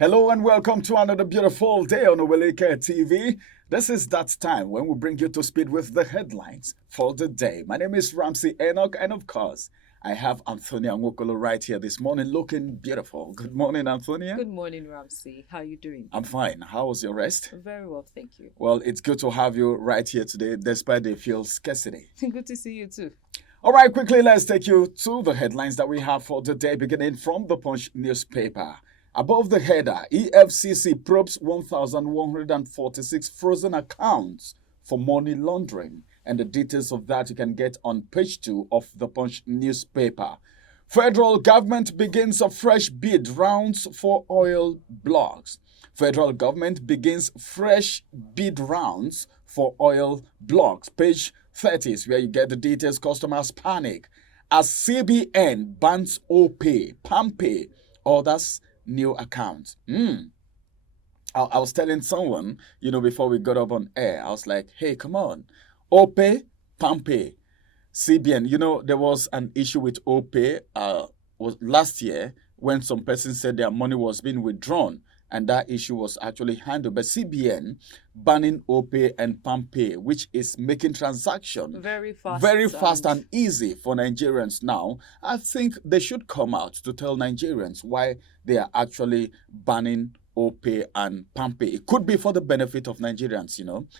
Hello and welcome to another beautiful day on Oweleketv. This is that time when we bring you to speed with the headlines for the day. My name is Ramsey Enoch, and of course, I have Antonia Nwokolo right here this morning looking beautiful. Good morning, Antonia. Good morning, Ramsey. How are you doing? I'm fine. How was your rest? Very well, thank you. Well, it's good to have you right here today despite the fuel scarcity. Good to see you too. All right, quickly, let's take you to the headlines that we have for the day, beginning from the Punch newspaper. Above the header, EFCC probes 1,146 frozen accounts for money laundering. And the details of that you can get on page 2 of the Punch newspaper. Federal government begins a fresh bid rounds for oil blocks. Federal government begins fresh bid rounds for oil blocks. Page 30 is where you get the details. Customers panic as CBN bans OPay, PAMPay, others new accounts. I was telling someone, before we got up on air, I was like, hey, come on. OPay, PAMPay, CBN. There was an issue with OPay was last year when some person said their money was being withdrawn. And that issue was actually handled by CBN banning OPay and PAMPay, which is making transaction very fast and easy for Nigerians now. I think they should come out to tell Nigerians why they are actually banning OPay and PAMPay. It could be for the benefit of Nigerians,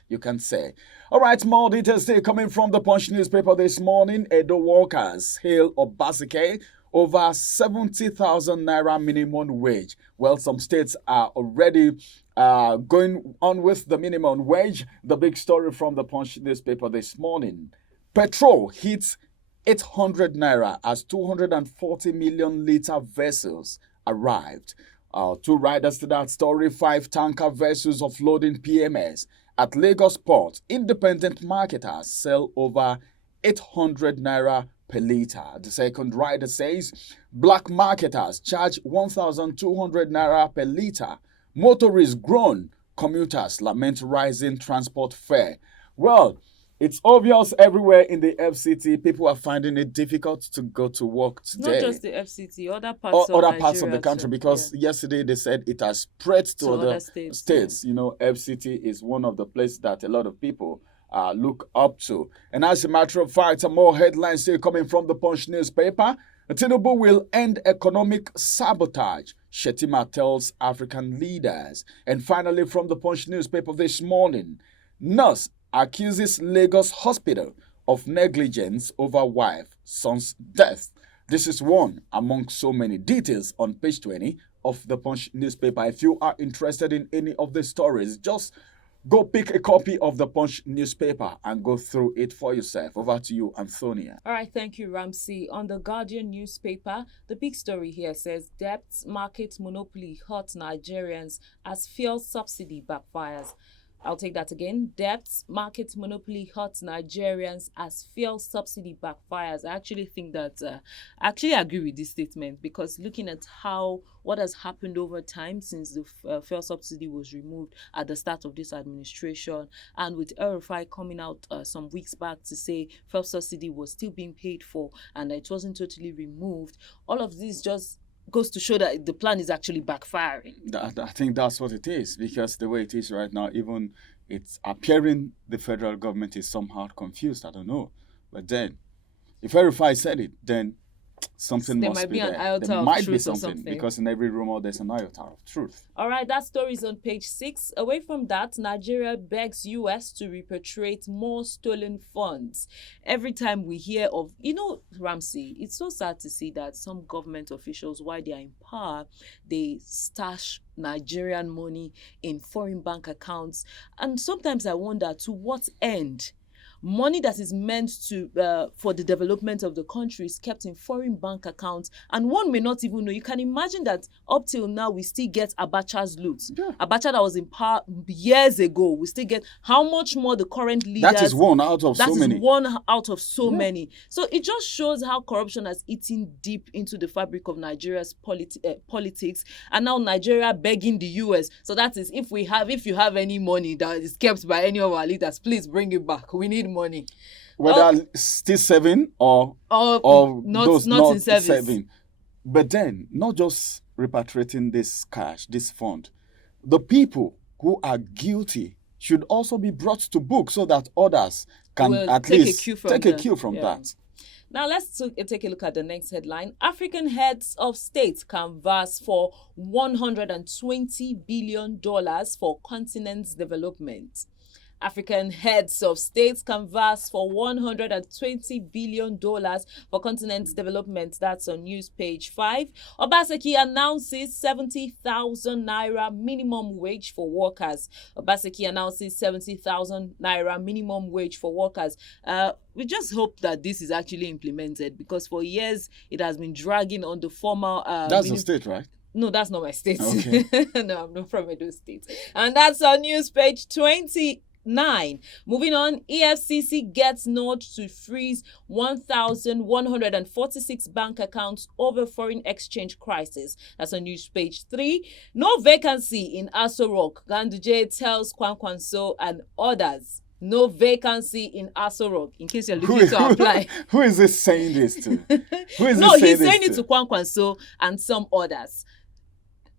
you can say. All right, more details still coming from the Punch newspaper this morning. Edo workers hail Obasike over 70,000 naira minimum wage. Well, some states are already going on with the minimum wage. The big story from the Punch newspaper this morning. Petrol hits 800 naira as 240 million litre vessels arrived. 2 riders to that story. 5 tanker vessels offloading PMS at Lagos Port. Independent marketers sell over 800 naira per litre. The second rider says black marketers charge 1,200 naira per litre. Motorists groan. Commuters lament rising transport fare. Well, it's obvious everywhere in the FCT, people are finding it difficult to go to work today. Not just the FCT, other parts of the country, because yesterday they said it has spread to other states. Yeah. FCT is one of the places that a lot of people look up to. And as a matter of fact, some more headlines still coming from the Punch newspaper. Tinubu will end economic sabotage, Shetima tells African leaders. And finally, from the Punch newspaper this morning, nurse accuses Lagos hospital of negligence over wife, son's death. This is one among so many details on page 20 of the Punch newspaper. If you are interested in any of the stories, just go pick a copy of the Punch newspaper and go through it for yourself. Over to you, Antonia. All right, thank you, Ramsey. On the Guardian newspaper, the big story here says debt market monopoly hurts Nigerians as fuel subsidy backfires. I'll take that again. Debt market monopoly hurts Nigerians as fuel subsidy backfires. I actually think that I actually agree with this statement, because looking at what has happened over time since the fuel subsidy was removed at the start of this administration, and with RFI coming out some weeks back to say fuel subsidy was still being paid for and it wasn't totally removed, all of this just goes to show that the plan is actually backfiring. I think that's what it is, because the way it is right now, even it's appearing the federal government is somehow confused. I don't know. But then, if RFI said it, then something there must might be an there. iota There of might be truth or something, because in every rumor there's an iota of truth. All right, that story is on page 6. Away from that, Nigeria begs US to repatriate more stolen funds. Every time we hear of, Ramsey, it's so sad to see that some government officials, while they are in power, they stash Nigerian money in foreign bank accounts. And sometimes I wonder, to what end? Money that is meant to for the development of the country is kept in foreign bank accounts, and one may not even know. You can imagine that up till now we still get Abacha's loot. Yeah. Abacha that was in power years ago, we still get how much more the current leaders. That is one out of so many. That is one out of so many. So it just shows how corruption has eaten deep into the fabric of Nigeria's politics, and now Nigeria begging the US. So that is, if you have any money that is kept by any of our leaders, please bring it back. We need money. Whether still serving or not those in service. serving. But then, not just repatriating this cash, this fund, the people who are guilty should also be brought to book so that others can at take least a cue from yeah. that. Now let's take a look at the next headline. African heads of state canvass for $120 billion for continent's development. African heads of states canvass for $120 billion for continent's development. That's on news page 5. Obaseki announces 70,000 naira minimum wage for workers. Obaseki announces 70,000 naira minimum wage for workers. We just hope that this is actually implemented, because for years it has been dragging on the former. That's the state, right? No, that's not my state. Okay. No, I'm not from Edo State. And that's on news page 29. Moving on, EFCC gets nod to freeze 1,146 bank accounts over foreign exchange crisis. That's on news page 3. No vacancy in Aso Rock, Ganduje tells Kwankwanso and others. No vacancy in Aso Rock, in case you're looking to apply. Who is this saying this to? Who is No, this he's saying saying this it to Kwankwanso and some others.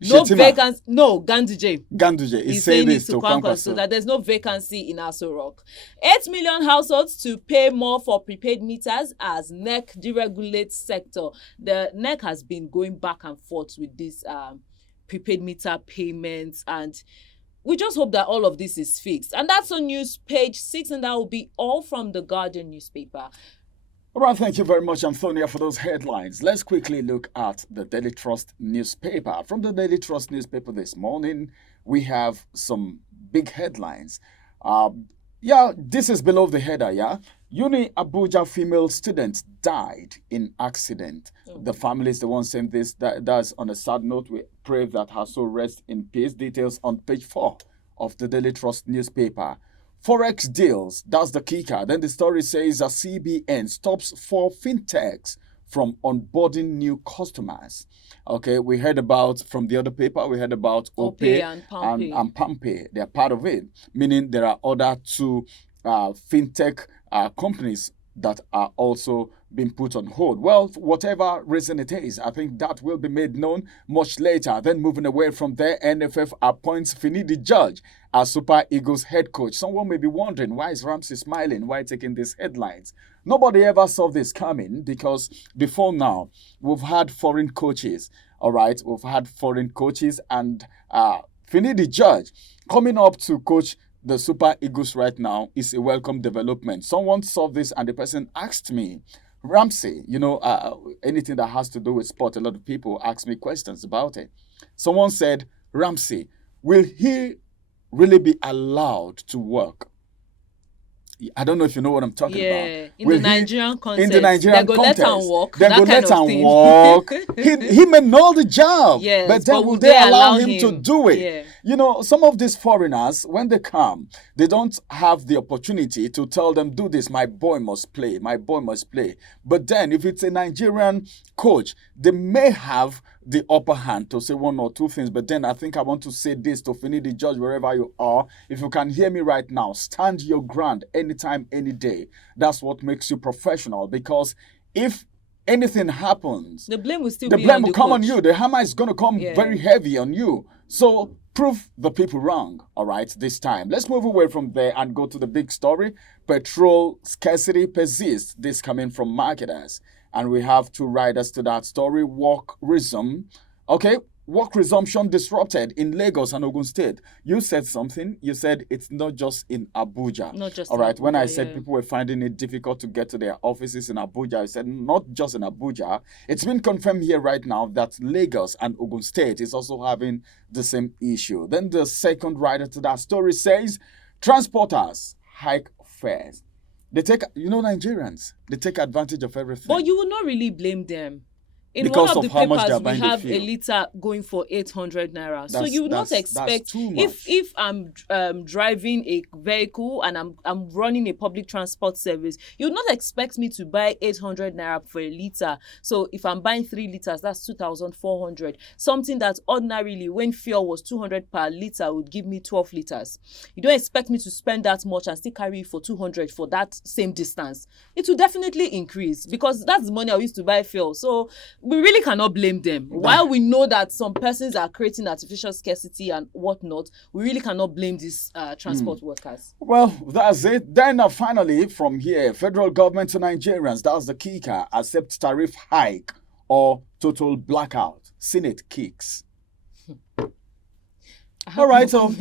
No vacancy. No, Ganduje. He's saying this to Kwankwanso, so that there's no vacancy in Aso Rock. 8 million households to pay more for prepaid meters as NEC deregulates sector. The NEC has been going back and forth with this prepaid meter payments, and we just hope that all of this is fixed. And that's on news page 6, and that will be all from the Guardian newspaper. All right, thank you very much, Antonia, for those headlines. Let's quickly look at the Daily Trust newspaper. From the Daily Trust newspaper this morning, we have some big headlines. This is below the header, Uni Abuja female student died in accident. The family is the one saying this. That's on a sad note. We pray that her soul rests in peace. Details on page 4 of the Daily Trust newspaper. Forex deals, that's the kicker. Then the story says that CBN stops 4 fintechs from onboarding new customers. Okay, we heard about, from the other paper, we heard about OPay and Pampay. They're part of it, meaning there are other 2 fintech companies that are also being put on hold. Well, whatever reason it is, I think that will be made known much later. Then moving away from there, NFF appoints Finidi Judge as Super Eagles head coach. Someone may be wondering, why is Ramsey smiling? Why taking these headlines? Nobody ever saw this coming, because before now, we've had foreign coaches. All right, we've had foreign coaches, and Finidi Judge coming up to coach the Super Eagles right now is a welcome development. Someone saw this and the person asked me, Ramsey, anything that has to do with sport, a lot of people ask me questions about it. Someone said, Ramsey, will he really be allowed to work? I don't know if you know what I'm talking about. In the Nigerian context. In the Nigerian context. They go let him walk. They go let him walk. He may know the job. Yes, but then will they allow him to do it? Yeah. Some of these foreigners, when they come, they don't have the opportunity to tell them, do this, my boy must play. My boy must play. But then if it's a Nigerian coach, they may have the upper hand to say 1 or 2 things. But then I think I want to say this to Finidi Judge, wherever you are. If you can hear me right now, stand your ground anytime, any day. That's what makes you professional. Because if anything happens, the blame will still the be blame on will the come coach. on you. The hammer is going to come very heavy on you. So prove the people wrong, all right, this time. Let's move away from there and go to the big story. Petrol scarcity persists. This coming from marketers. And we have 2 riders to that story. Work resumption disrupted in Lagos and Ogun State. You said something. You said it's not just in Abuja. Not just all right. Abuja, when I said people were finding it difficult to get to their offices in Abuja, I said not just in Abuja. It's been confirmed here right now that Lagos and Ogun State is also having the same issue. Then the second rider to that story says transporters hike fares. They take, Nigerians, they take advantage of everything. But you will not really blame them. In because one of the how much papers, they we have fuel. a litre going for 800 naira. So you would not expect, if I'm driving a vehicle and I'm running a public transport service, you would not expect me to buy 800 naira for a litre. So if I'm buying 3 litres, that's 2,400. Something that ordinarily, when fuel was 200 per litre, would give me 12 litres. You don't expect me to spend that much and still carry it for 200 for that same distance. It will definitely increase, because that's the money I used to buy fuel. So we really cannot blame them. While we know that some persons are creating artificial scarcity and whatnot, we really cannot blame these transport workers. Well, that's it. Then finally, from here, federal government to Nigerians, that's the kicker, accept tariff hike or total blackout. Senate kicks. All right, so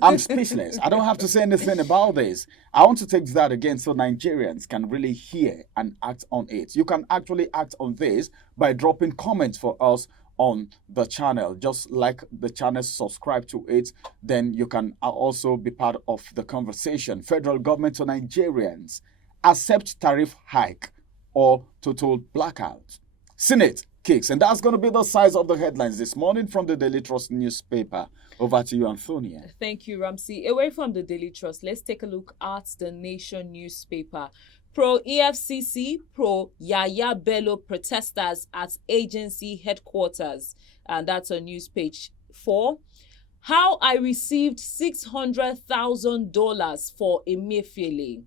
I'm speechless. I don't have to say anything about this. I want to take that again so Nigerians can really hear and act on it. You can actually act on this by dropping comments for us on the channel. Just like the channel, subscribe to it. Then you can also be part of the conversation. Federal government to Nigerians, accept tariff hike or total blackout. Senate kicks. And that's going to be the size of the headlines this morning from the Daily Trust newspaper. Over to you, Antonia. Thank you, Ramsey. Away from the Daily Trust, let's take a look at the Nation newspaper. Pro-EFCC, pro-Yaya Bello protesters at agency headquarters. And that's on news page 4. How I received $600,000 for Emefiele.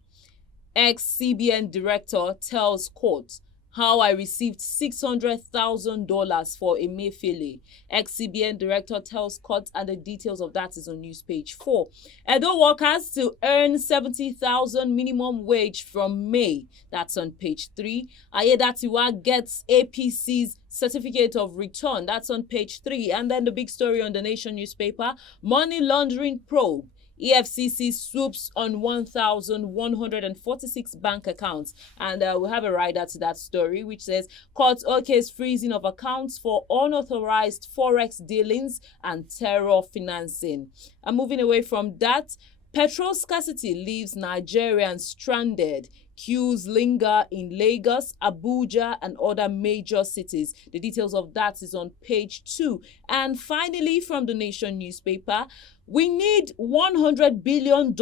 Ex-CBN director tells court how I received $600,000 for Emefiele. Ex-CBN director tells court, and the details of that is on news page 4. Edo workers to earn 70,000 minimum wage from May. That's on page 3. Ayedatiwa gets APC's certificate of return. That's on page 3. And then the big story on the Nation newspaper, money laundering probe. EFCC swoops on 1,146 bank accounts. And we have a rider to that story, which says, court OK's freezing of accounts for unauthorized forex dealings and terror financing. And moving away from that, petrol scarcity leaves Nigerians stranded. Queues linger in Lagos, Abuja, and other major cities. The details of that is on page 2. And finally, from the Nation newspaper, we need $100 billion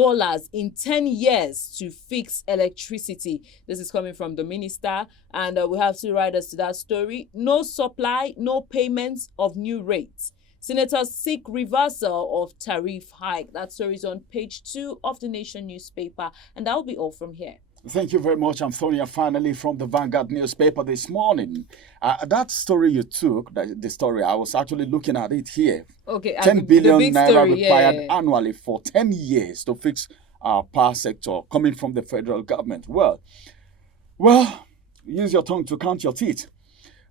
in 10 years to fix electricity. This is coming from the minister, and we have 2 riders to that story. No supply, no payments of new rates. Senators seek reversal of tariff hike. That story is on page 2 of the Nation newspaper, and that will be all from here. Thank you very much, Antonia. Finally, from the Vanguard newspaper this morning. That story you took, the story, I was actually looking at it here. Okay, 10 billion naira story, required annually for 10 years to fix our power sector coming from the federal government. Well, use your tongue to count your teeth.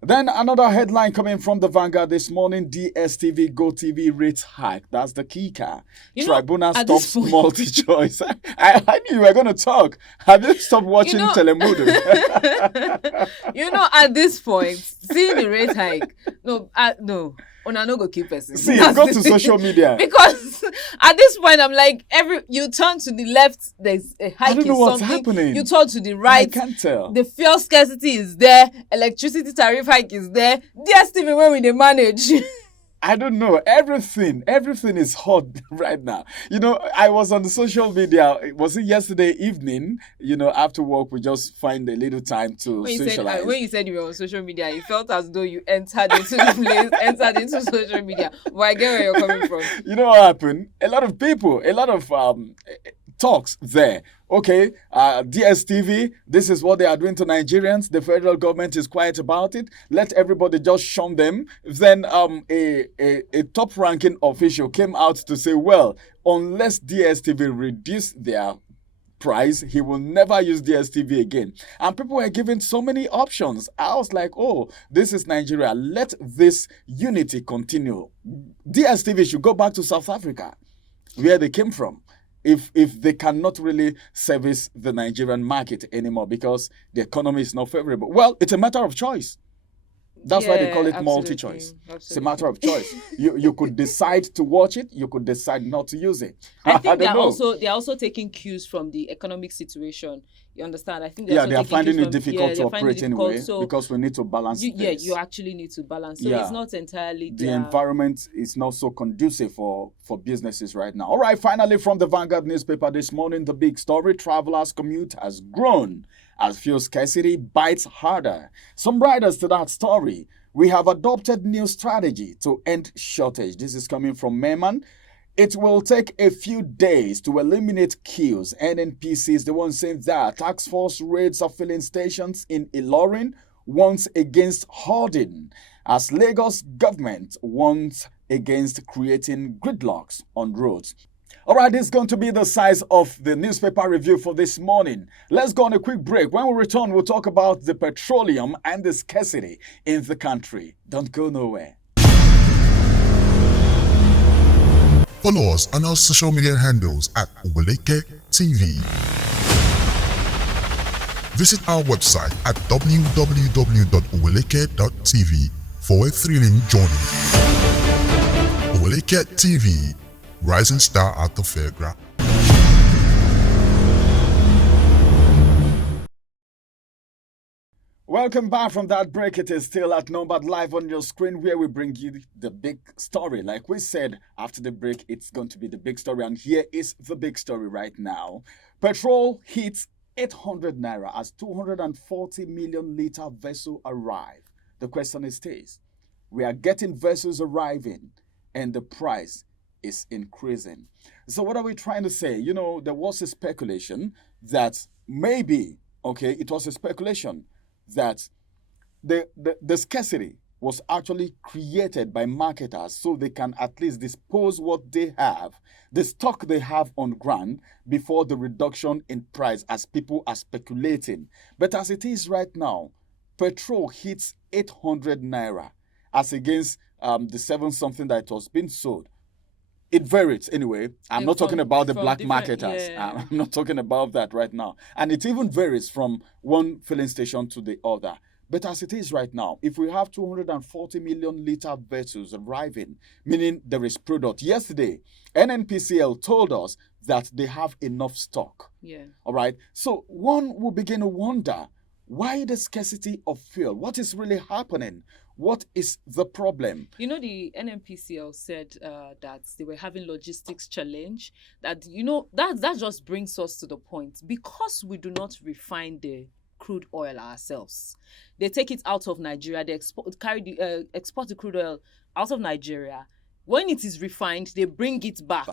Then another headline coming from the Vanguard this morning, DSTV GoTV rates hike. That's the kicker. Tribunal stops multi-choice. I knew you were going to talk. Have you stopped watching Telemundo? At this point, seeing the rate hike, no. Una no go keep person. See, go to social media. Because at this point, I'm like, you turn to the left, there's a hike. I don't know what's happening. You turn to the right. I can't tell. The fuel scarcity is there. Electricity tariff hike is there. DSTV where we they manage. I don't know. Everything is hot right now. I was on the social media. Was it yesterday evening? After work, we just find a little time to socialize. When you said you were on social media, it felt as though you entered into the place, entered into social media. But I get where you're coming from. You know what happened? A lot of people, talks there. Okay, DSTV, this is what they are doing to Nigerians. The federal government is quiet about it. Let everybody just shun them. Then a top-ranking official came out to say, well, unless DSTV reduce their price, he will never use DSTV again. And people were given so many options. I was like, oh, this is Nigeria. Let this unity continue. DSTV should go back to South Africa, where they came from. If they cannot really service the Nigerian market anymore because the economy is not favorable. Well, it's a matter of choice. That's why they call it multi-choice. It's a matter of choice. You could decide to watch it. You could decide not to use it. I think they're also taking cues from the economic situation. You understand? I think they are finding it difficult to operate anyway because we need to balance things. You actually need to balance. So it's not entirely the environment is not so conducive for businesses right now. All right, finally from the Vanguard newspaper this morning, the big story, travelers' commute has grown as fuel scarcity bites harder. Some riders to that story. We have adopted new strategy to end shortage. This is coming from Merman. It will take a few days to eliminate queues. NNPC is the one saying that. Task force raids of filling stations in Ilorin, warns against hoarding, as Lagos government warns against creating gridlocks on roads. All right, this is going to be the size of the newspaper review for this morning. Let's go on a quick break. When we return, we'll talk about the petroleum and the scarcity in the country. Don't go nowhere. Follow us on our social media handles at Oweleketv. Visit our website at www.oweleketv for a thrilling journey. Oweleketv, rising star at the fairground. Welcome back from that break. It is still outnumbered live on your screen, where we bring you the big story. Like we said, after the break, it's going to be the big story. And here is the big story right now. Petrol hits 800 naira as 240 million litre vessel arrive. The question is this: we are getting vessels arriving and the price is increasing. So what are we trying to say? You know, there was a speculation that maybe, it was a speculation that the scarcity was actually created by marketers so they can at least dispose what they have, the stock they have on ground, before the reduction in price, as people are speculating. But as it is right now, petrol hits 800 naira as against the 7 something that it was being sold. It varies anyway. I'm not talking about the black marketers. Yeah. I'm not talking about that right now. And it even varies from one filling station to the other. But as it is right now, if we have 240 million litre vessels arriving, meaning there is product. Yesterday, NNPCL told us that they have enough stock. Yeah. All right. So one will begin to wonder, why the scarcity of fuel? What is really happening? What is the problem? You know, the NNPCL said that they were having logistics challenge. That, that just brings us to the point. Because we do not refine the crude oil ourselves, they take it out of Nigeria. They export the crude oil out of Nigeria. When it is refined, they bring it back.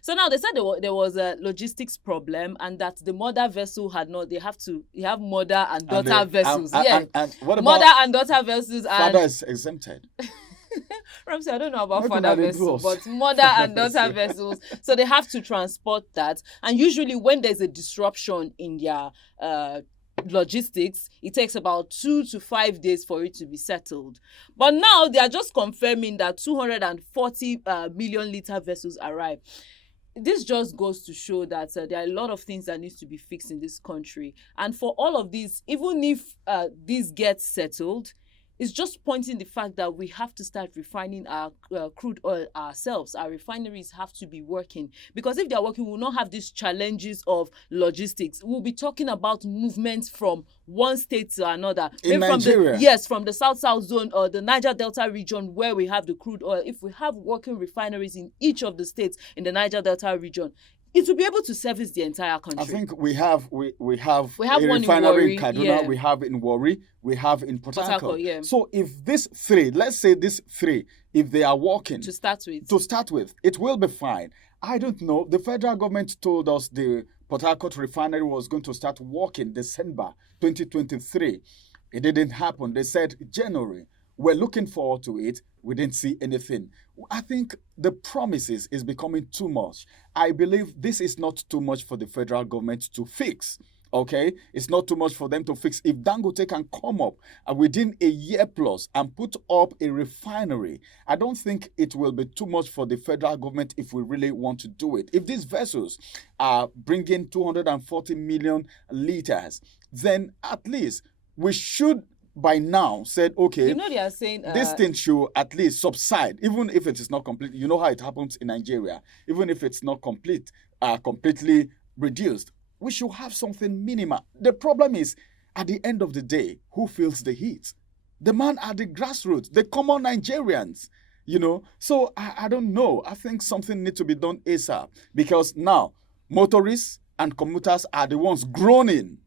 So now they said there was a logistics problem, and that the mother vessel had not. They have mother and daughter vessels. And what about mother and daughter vessels? Father is exempted. Ramsey, I don't know about What father about the vessels, girls? but mother and daughter vessels. So they have to transport that. And usually when there's a disruption in their logistics, it takes about 2 to 5 days for it to be settled. But now they are just confirming that 240 million litre vessels arrive. This just goes to show that there are a lot of things that needs to be fixed in this country. And for all of these, even if this gets settled, it's just pointing the fact that we have to start refining our crude oil ourselves. Our refineries have to be working, because if they're working, we will not have these challenges of logistics. We'll be talking about movements from one state to another. In Nigeria? From the South zone or the Niger Delta region, where we have the crude oil. If we have working refineries in each of the states in the Niger Delta region, it will be able to service the entire country. I think we have a one refinery in in Warri, Kaduna, yeah. we have in Warri, we have in Port Harcourt. Yeah. So if these three, let's say these three, if they are working To start with, it will be fine. I don't know. The federal government told us the Port Harcourt refinery was going to start working December 2023. It didn't happen. They said January. We're looking forward to it. We didn't see anything. I think the promises is becoming too much. I believe this is not too much for the federal government to fix. Okay, it's not too much for them to fix. If Dangote can come up within a year plus and put up a refinery, I don't think it will be too much for the federal government if we really want to do it. If these vessels are bringing 240 million liters, then at least we should by now said, okay, they are saying this thing should at least subside, even if it is not complete. You know how it happens in Nigeria. Even if it's not completely reduced, we should have something minimal. The problem is, at the end of the day, who feels the heat? The man at the grassroots, the common Nigerians, So I don't know. I think something needs to be done ASAP, because now motorists and commuters are the ones groaning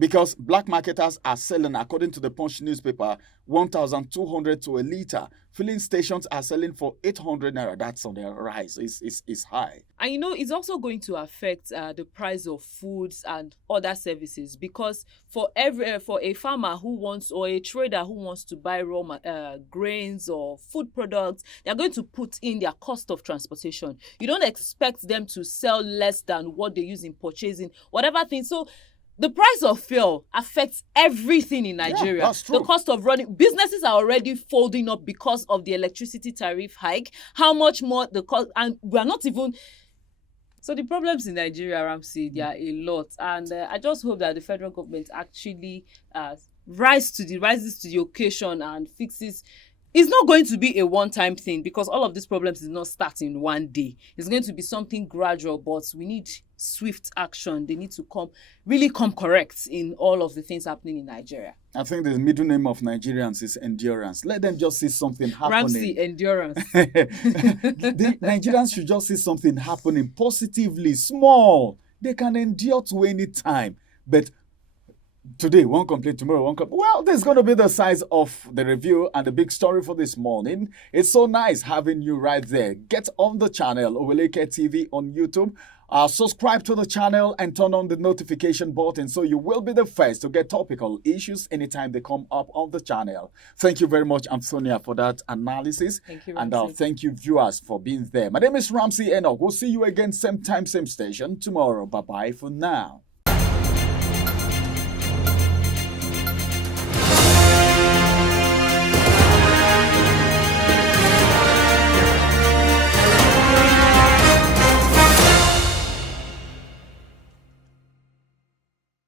because black marketers are selling, according to the Punch newspaper, 1,200 to a litre. Filling stations are selling for 800 naira. That's on the rise. It's high. And it's also going to affect the price of foods and other services, because for a farmer who wants, or a trader who wants to buy raw grains or food products, they're going to put in their cost of transportation. You don't expect them to sell less than what they use in purchasing whatever thing. So the price of fuel affects everything in Nigeria. Yeah, that's true. The cost of running businesses are already folding up because of the electricity tariff hike. How much more the cost? And we are not even. So the problems in Nigeria, Ramsey, there are a lot, and I just hope that the federal government actually rises to the occasion and fixes. It's not going to be a one-time thing, because all of these problems is not starting one day. It's going to be something gradual, but we need swift action. They need to really come correct in all of the things happening in Nigeria. I think the middle name of Nigerians is endurance. Let them just see something happening. Ramsey, endurance. The Nigerians should just see something happening positively, small. They can endure to any time. But today, one complaint, tomorrow, one complaint. Well, this is going to be the size of the review and the big story for this morning. It's so nice having you right there. Get on the channel, Oweleketv on YouTube. Subscribe to the channel and turn on the notification button so you will be the first to get topical issues anytime they come up on the channel. Thank you very much, Antonia, for that analysis. Thank you, And Ramsey. thank you, viewers, for being there. My name is Ramsey Enoch. We'll see you again, same time, same station tomorrow. Bye-bye for now.